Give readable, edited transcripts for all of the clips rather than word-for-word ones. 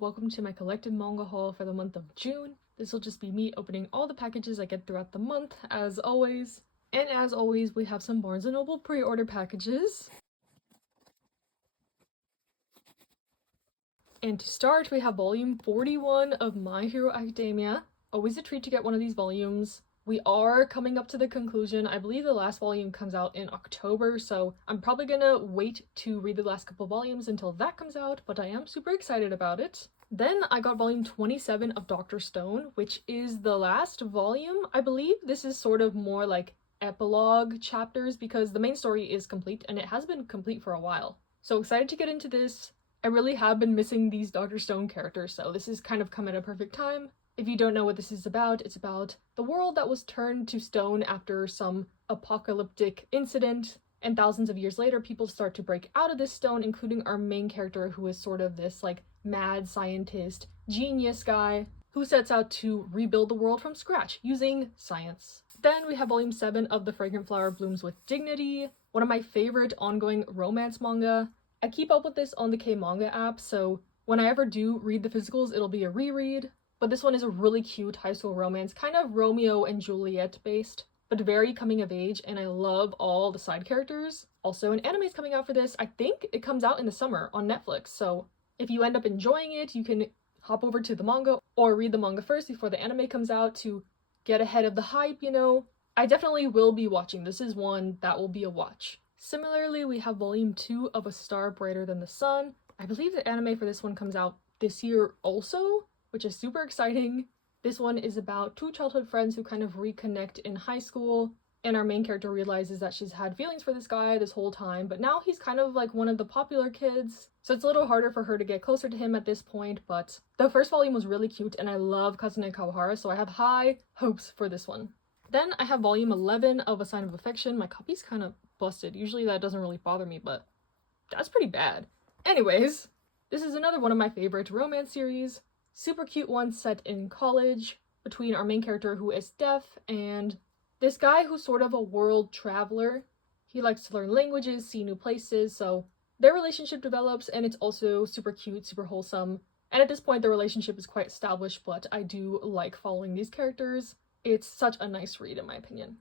welcome to my collected manga haul for the month of June. This will just be me opening all the packages I get throughout the month, as always. And as always, we have some Barnes & Noble pre-order packages. And to start, we have volume 41 of My Hero Academia. Always a treat to get one of these volumes. We are coming up to the conclusion. I believe the last volume comes out in October, so I'm probably gonna wait to read the last couple volumes until that comes out, but I am super excited about it. Then I got volume 27 of Dr. Stone, which is the last volume. I believe this is sort of more like epilogue chapters because the main story is complete and it has been complete for a while. So excited to get into this. I really have been missing these Dr. Stone characters, so this has kind of come at a perfect time. If you don't know what this is about, it's about the world that was turned to stone after some apocalyptic incident, and thousands of years later people start to break out of this stone, including our main character, who is sort of this like mad scientist genius guy who sets out to rebuild the world from scratch using science. Then we have volume 7 of The Fragrant Flower Blooms with Dignity, one of my favorite ongoing romance manga. I keep up with this on the K-Manga app, so when I ever do read the physicals, it'll be a reread. But this one is a really cute high school romance, kind of Romeo and Juliet based, but very coming of age, and I love all the side characters. Also, an anime is coming out for this. I think it comes out in the summer on Netflix, so if you end up enjoying it, you can hop over to the manga or read the manga first before the anime comes out to get ahead of the hype, you know. I definitely will be watching. This is one that will be a watch. Similarly, we have volume 2 of A Star Brighter Than the Sun. I believe the anime for this one comes out this year also, which is super exciting. This one is about two childhood friends who kind of reconnect in high school, and our main character realizes that she's had feelings for this guy this whole time, but now he's kind of like one of the popular kids, so it's a little harder for her to get closer to him at this point. But the first volume was really cute, and I love Kazune Kawahara, so I have high hopes for this one. Then I have volume 11 of A Sign of Affection. My copy's kind of busted. Usually that doesn't really bother me, but that's pretty bad. Anyways, this is another one of my favorite romance series. Super cute one set in college between our main character, who is deaf, and this guy who's sort of a world traveler. He likes to learn languages, see new places, so their relationship develops, and it's also super cute, super wholesome. And at this point the relationship is quite established, but I do like following these characters. It's such a nice read in my opinion.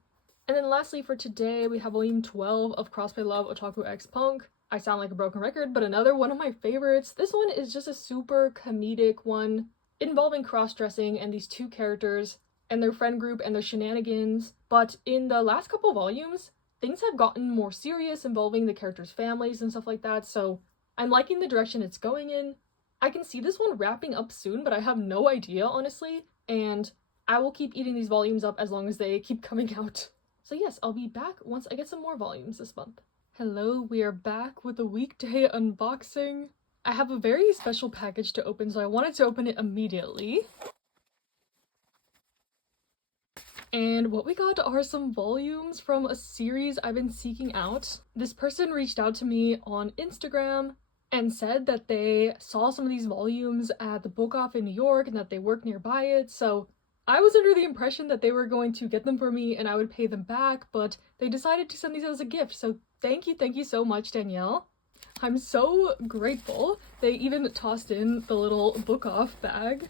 And then lastly for today, we have volume 12 of Crossplay Love Otaku X Punk. I sound like a broken record, but another one of my favorites. This one is just a super comedic one involving cross-dressing and these two characters and their friend group and their shenanigans. But in the last couple volumes, things have gotten more serious involving the characters' families and stuff like that, so I'm liking the direction it's going in. I can see this one wrapping up soon, but I have no idea, honestly, and I will keep eating these volumes up as long as they keep coming out. So yes, I'll be back once I get some more volumes this month. Hello, we are back with a weekday unboxing. I have a very special package to open, so I wanted to open it immediately. And what we got are some volumes from a series I've been seeking out. This person reached out to me on Instagram and said that they saw some of these volumes at the book off in New York and that they work nearby it, so I was under the impression that they were going to get them for me and I would pay them back, but they decided to send these as a gift, so thank you so much, Danielle. I'm so grateful. They even tossed in the little book off bag.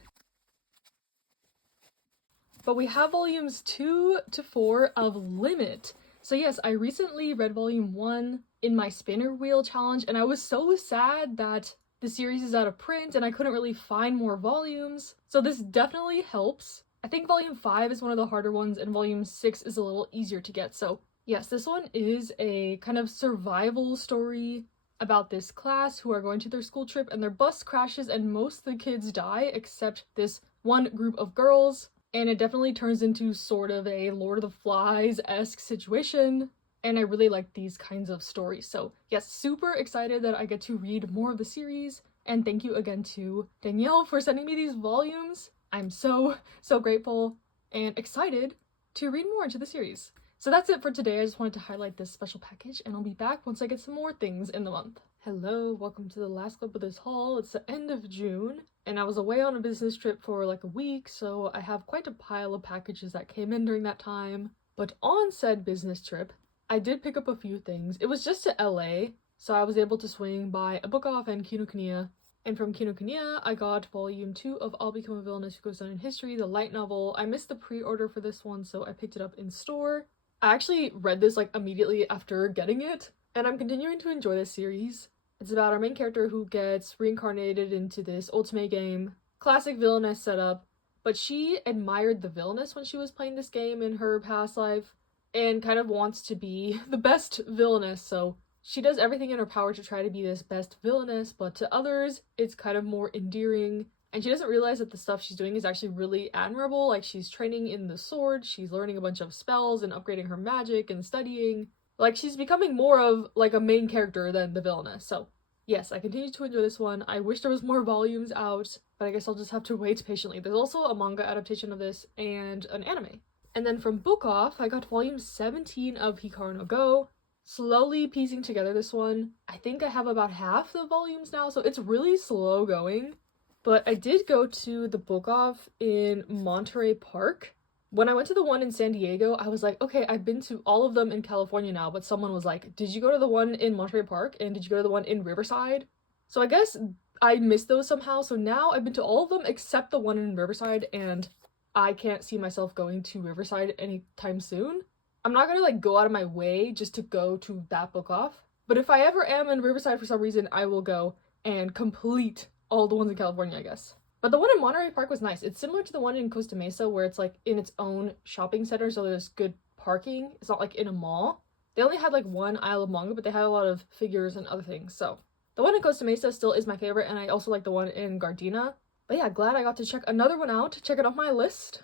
But we have volumes 2 to 4 of Limit. So yes, I recently read volume 1 in my spinner wheel challenge, and I was so sad that the series is out of print and I couldn't really find more volumes. So this definitely helps. I think volume 5 is one of the harder ones and volume 6 is a little easier to get. So yes, this one is a kind of survival story about this class who are going to their school trip and their bus crashes and most of the kids die except this one group of girls, and it definitely turns into sort of a Lord of the Flies-esque situation, and I really like these kinds of stories. So yes, super excited that I get to read more of the series, and thank you again to Danielle for sending me these volumes. I'm so grateful and excited to read more into the series. So that's it for today. I just wanted to highlight this special package, and I'll be back once I get some more things in the month. Hello, welcome to the last clip of this haul. It's the end of June, and I was away on a business trip for like a week, so I have quite a pile of packages that came in during that time. But on said business trip, I did pick up a few things. It was just to LA, so I was able to swing by a book off and Kinokuniya And from Kinokuniya, I got volume 2 of I'll Become a Villainess Who Goes Down in History, the light novel. I missed the pre-order for this one, so I picked it up in store. I actually read this like immediately after getting it, and I'm continuing to enjoy this series. It's about our main character who gets reincarnated into this ultimate game. Classic villainess setup, but she admired the villainess when she was playing this game in her past life, and kind of wants to be the best villainess, so she does everything in her power to try to be this best villainess, but to others, it's kind of more endearing. And she doesn't realize that the stuff she's doing is actually really admirable. Like, she's training in the sword, she's learning a bunch of spells and upgrading her magic and studying. Like, she's becoming more of, like, a main character than the villainess. So, yes, I continue to enjoy this one. I wish there was more volumes out, but I guess I'll just have to wait patiently. There's also a manga adaptation of this and an anime. And then from Book Off, I got volume 17 of Hikaru no Go. Slowly piecing together this one. I think I have about half the volumes now, so it's really slow going. But I did go to the Book Off in Monterey Park. When I went to the one in San Diego, I was like, okay, I've been to all of them in California now, but someone was like, did you go to the one in Monterey Park? And did you go to the one in Riverside? So I guess I missed those somehow, so now I've been to all of them except the one in Riverside, and I can't see myself going to Riverside anytime soon. I'm not gonna like go out of my way just to go to that Book Off, but if I ever am in Riverside for some reason, I will go and complete all the ones in California, I guess. But the one in Monterey Park was nice. It's similar to the one in Costa Mesa where it's like in its own shopping center, so there's good parking. It's not like in a mall. They only had like one aisle of manga, but they had a lot of figures and other things. So the one in Costa Mesa still is my favorite, and I also like the one in Gardena. But yeah, glad I got to check another one out, check it off my list,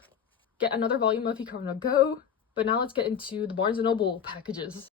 get another volume of Hikaru no Go. But now let's get into the Barnes & Noble packages.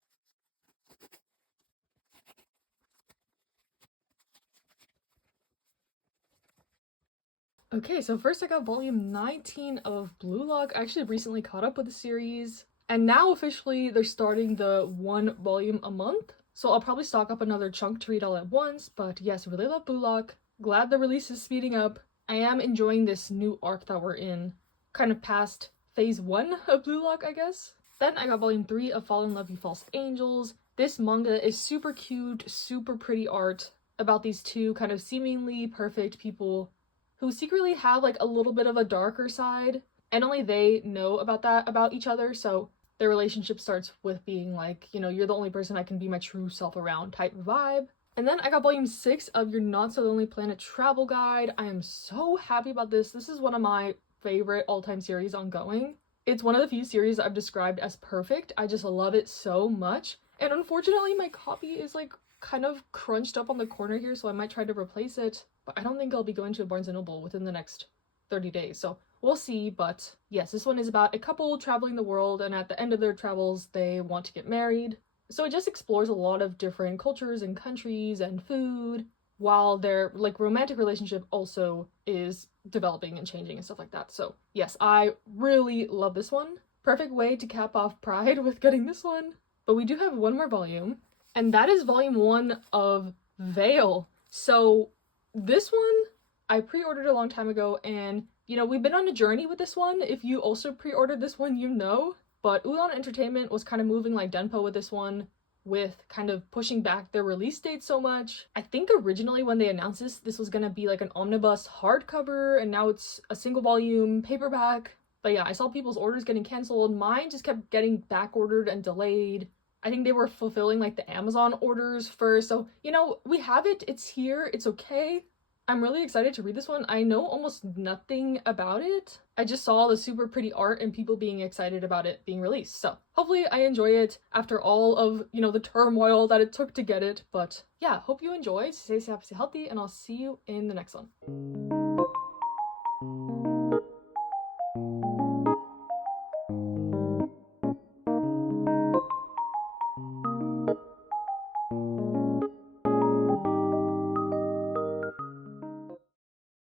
Okay, so first I got volume 19 of Blue Lock. I actually recently caught up with the series, and now officially they're starting the one volume a month. So I'll probably stock up another chunk to read all at once, but yes, really love Blue Lock. Glad the release is speeding up. I am enjoying this new arc that we're in, kind of past phase 1 of Blue Lock, I guess. Then I got volume 3 of Fall in Love You False Angels. This manga is super cute, super pretty art about these two kind of seemingly perfect people who secretly have like a little bit of a darker side, and only they know about that about each other, so their relationship starts with being like, you know, you're the only person I can be my true self around type vibe. And then I got volume 6 of Your Not So Lonely Planet Travel Guide. I am so happy about this. This is one of my favorite all-time series ongoing. It's one of the few series I've described as perfect. I just love it so much. And unfortunately, my copy is like kind of crunched up on the corner here, so I might try to replace it. But I don't think I'll be going to a Barnes & Noble within the next 30 days, so we'll see. But yes, this one is about a couple traveling the world, and at the end of their travels, they want to get married. So it just explores a lot of different cultures and countries and food, while their like romantic relationship also is developing and changing and stuff like that. So yes, I really love this one. Perfect way to cap off Pride with getting this one. But we do have one more volume, and that is volume 1 of Veil. So this one I pre-ordered a long time ago, and you know, we've been on a journey with this one. If you also pre-ordered this one, you know. But Udon Entertainment was kind of moving like Denpo with this one, with kind of pushing back their release date so much. I think originally when they announced this was gonna be like an omnibus hardcover, and now it's a single volume paperback. But yeah, I saw people's orders getting canceled. Mine just kept getting back ordered and delayed. I think they were fulfilling like the Amazon orders first. So, you know, we have it, it's here, it's okay. I'm really excited to read this one. I know almost nothing about it. I just saw the super pretty art and people being excited about it being released. So hopefully I enjoy it after all of, you know, the turmoil that it took to get it. But yeah, hope you enjoy. Stay safe, stay healthy, and I'll see you in the next one.